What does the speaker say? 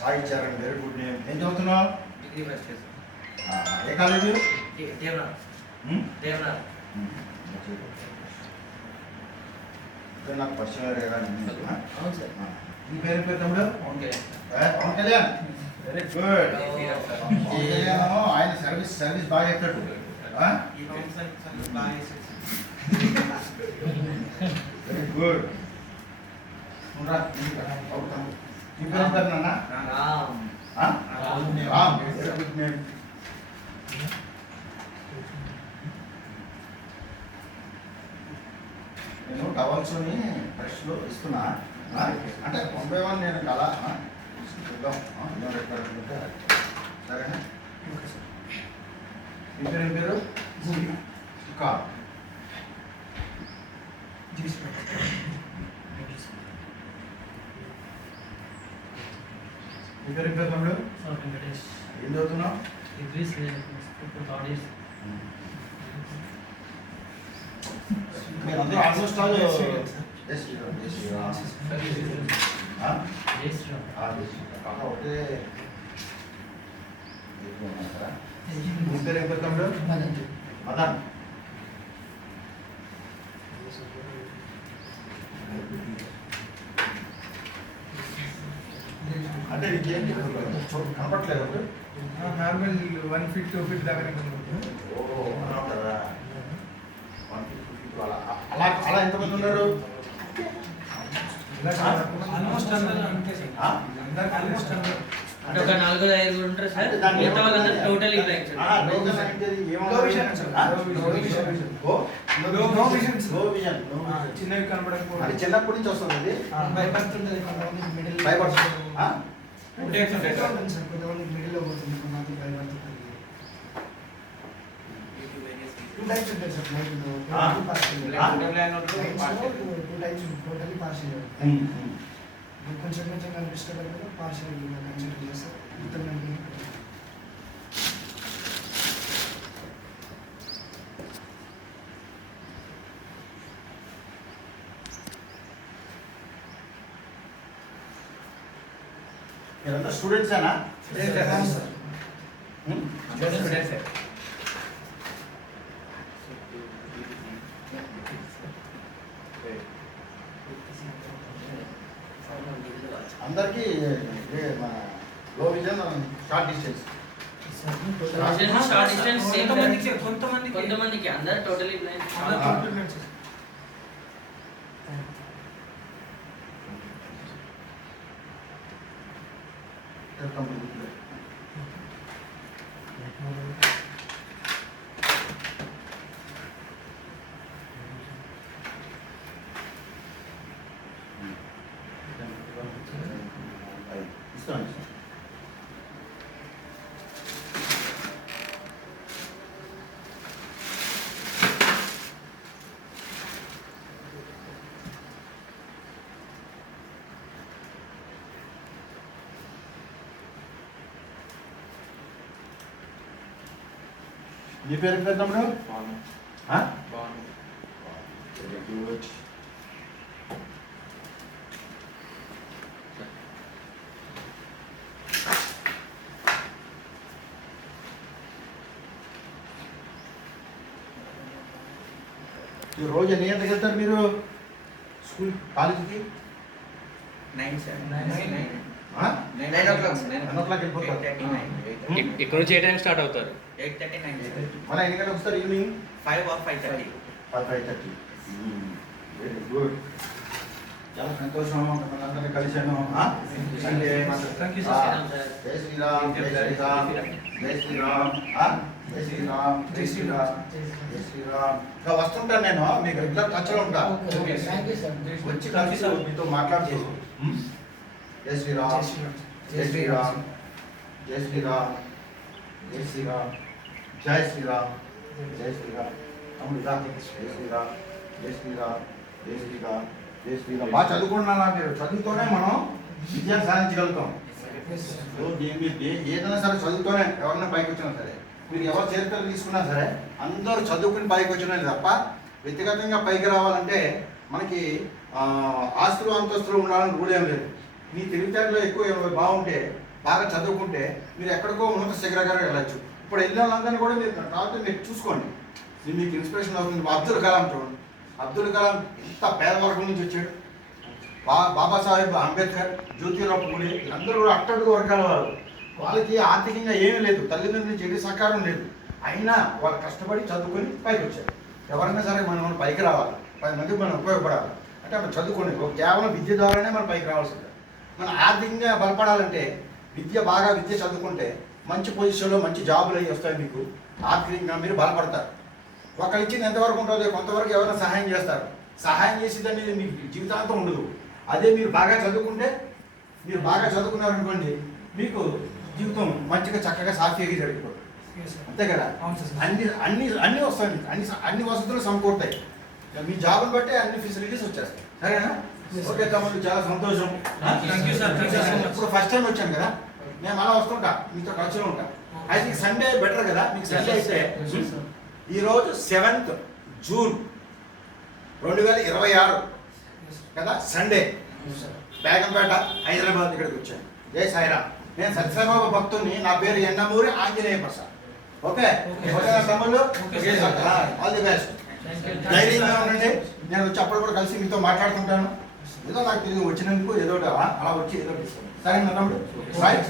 Sai Charan, very good name. ఏం చదువుతున్నావు? Degree first year. ఏ కాలేజీ? దేవనాథ్. దేవనాథ్. నాకు పరిచయం కదా. అవును సార్. నీ పేరు పేరు తమ్ముడు? పవన్ కళ్యాణ్. Very good. ఆయన సర్వీస్ బాగా చేస్తాడు. Very good. నీ పేరు పేరు నాన్న? రామ్. Very good name. నేను టవల్స్ని ఫ్రెష్లో ఇస్తున్నా. అంటే 1 by 1 నేను కళ చూద్దాం. సరేనా? మీ పేరు ఏం పేరు? ఇంకా మీ పేరు ఏం పేరు తమ్ముడు? వెంకటేష్. ఏం చదువుతున్నావు? డిగ్రీ మీరందరూ ఆల్మోస్ట్ ఆల్ ఒకటే. మీ పేరు ఏం పేరు తమ్ముడు? మదన్. అంటే నీకేంటి కనపట్లేదు? నార్మల్ 1 feet 2 feet దాకా కదా. అలా అలా ఎంతమంది ఉన్నారు? ఆల్మోస్ట్ అంటే ఒక 4-5 ఉంటారు సార్. మిగతా వాళ్ళందరూ టోటల్ బ్లైండ్. చిన్నవి కనపడకపోవడం. అది చిన్నప్పటి నుంచి వస్తుంది. అది భయపడుతుంటది కొంతమంది మిడిల్ భయపడుతుంది. కొంతమంది మిడిల్ లో పోతుంది, కొంతమంది భయపడుతుంటది. 2 types ఉంటాయి సార్. Like totally partial. కొంచెం కొంచెం కనిపిస్తుంది కదా, పార్షియల్ కన్సిడర్ చేస్తారు. మొత్తం మీరంతా స్టూడెంట్సేనా? అందరికీ మన లో vision short distance. Short distance same. కొంతమందికి కొంతమందికి అందరూ టోటలీ బ్లైండ్. నీ పేరు ఏం పేరు తమ్ముడు? Very good. రోజు ఎన్ని గంటలకు వెళ్తారు మీరు స్కూల్ కాలేజీకి? 9 సార్. 9 o'clock వెళ్ళిపోతారు. ఇక్కడ నుంచి ఏ టైం స్టార్ట్ అవుతారు? 8:30-9. మళ్ళీ ఎన్ని గంటలకు వస్తారు? Evening 5 or 5:30. 5:30. Very good. చాలా సంతోషం మనందరినీ కలిసాను. Thank you, జై sir. శ్రీరామ్, జై శ్రీరామ్, జై శ్రీరామ్, జై శ్రీరామ్, జై శ్రీరామ్, జై శ్రీరామ్. ఇంకా వస్తుంటాను నేను, మీకు రెగ్యులర్ టచ్లో ఉంటా. Thank you sir. వచ్చి కలిసి మీతో మాట్లాడుతూ జై శ్రీరామ్, జై శ్రీరామ్, జై శ్రీరామ్, జై శ్రీరామ్, జై శ్రీరామ్, జై శ్రీరామ్. తమ్ముడు జై శ్రీరామ్, జై శ్రీరామ్, జై శ్రీరామ్, జై శ్రీరామ్. బాగా చదువుకుంటున్నా. మీరు చదువుతోనే మనం విజయం సాధించగలుగుతాం. ఏదైనా సరే చదువుతోనే ఎవరైనా పైకి వచ్చినా సరే, మీరు ఎవరు చరిత్రలు తీసుకున్నా సరే అందరూ చదువుకుని పైకి వచ్చినా తప్ప వ్యక్తిగతంగా పైకి రావాలంటే మనకి ఆస్తులు అంతస్తులు ఉండాలని రూల్ ఏం లేదు. మీ తెలివితేటలో ఎక్కువ బాగుంటే బాగా చదువుకుంటే మీరు ఎక్కడికో ఉన్నత శిఖరగారు వెళ్ళచ్చు. ఇప్పుడు వెళ్ళిన వాళ్ళందరినీ కూడా మీరు కాబట్టి మీరు చూసుకోండి, ఇది మీకు ఇన్స్పిరేషన్ అవుతుంది. అబ్దుల్ కలాం చూడండి, అబ్దుల్ కలాం ఎంత పేదవర్గం నుంచి వచ్చాడు. బాబాసాహెబ్ అంబేద్కర్, జ్యోతిరావు పూలే వీళ్ళందరూ కూడా అట్టడుగు వర్గాల వాళ్ళు. వాళ్ళకి ఆర్థికంగా ఏమీ లేదు, తల్లిదండ్రుల నుంచి ఎన్ని సహకారం లేదు, అయినా వాళ్ళు కష్టపడి చదువుకొని పైకి వచ్చారు. ఎవరైనా సరే మనం పైకి రావాలి, 10 మందికి మనం ఉపయోగపడాలి అంటే మనం చదువుకోండి. కేవలం విద్య ద్వారానే మనం పైకి రావాల్సింది. మనం ఆర్థికంగా బలపడాలంటే విద్య చదువుకుంటే మంచి పొజిషన్లో మంచి జాబులు అవి వస్తాయి. మీకు ఆర్థికంగా మీరు బలపడతారు. ఒకళ్ళు ఇచ్చింది ఎంతవరకు ఉంటుందో కొంతవరకు ఎవరైనా సహాయం చేస్తారు. సహాయం చేసేదని మీకు జీవితాంతం ఉండదు. అదే మీరు బాగా చదువుకుంటే, మీరు బాగా చదువుకున్నారనుకోండి, మీకు జీవితం మంచిగా చక్కగా సాఫీగా జరిగిపోతుంది. అంతే కదా, అన్ని అన్ని అన్ని వస్తాయి మీకు, అన్ని వసతులు సమకూరుతాయి. మీ జాబ్ని బట్టి అన్ని ఫెసిలిటీస్ వచ్చేస్తాయి. సరేనా? ఓకే తమ్ముడు, చాలా సంతోషం. ఇప్పుడు ఫస్ట్ టైం వచ్చాను కదా, నేను అలా వస్తుంటా, మీతో ఖర్చులో ఉంటా. అయితే సండే బెటర్ కదా మీకు. సండే అయితే ఈరోజు 7th జూన్ 2026 కదా, సండే, బేగంపేట హైదరాబాద్ ఇక్కడికి వచ్చాను. జై సాయిరామ్. నేను సత్యసాయిబాబా భక్తుని, నా పేరు ఎన్నమూరి ఆంజనేయ ప్రసాద్. ఓకే తమ్ముళ్ళు, ఆల్ ది బెస్ట్. ధైర్యంగా ఉండండి. నేను వచ్చి అప్పుడు కూడా కలిసి మీతో మాట్లాడుతుంటాను. ఏదో నాకు తెలియదు వచ్చినందుకు ఏదో అలా వచ్చి ఏదో సరే తమ్ముడు, రైట్.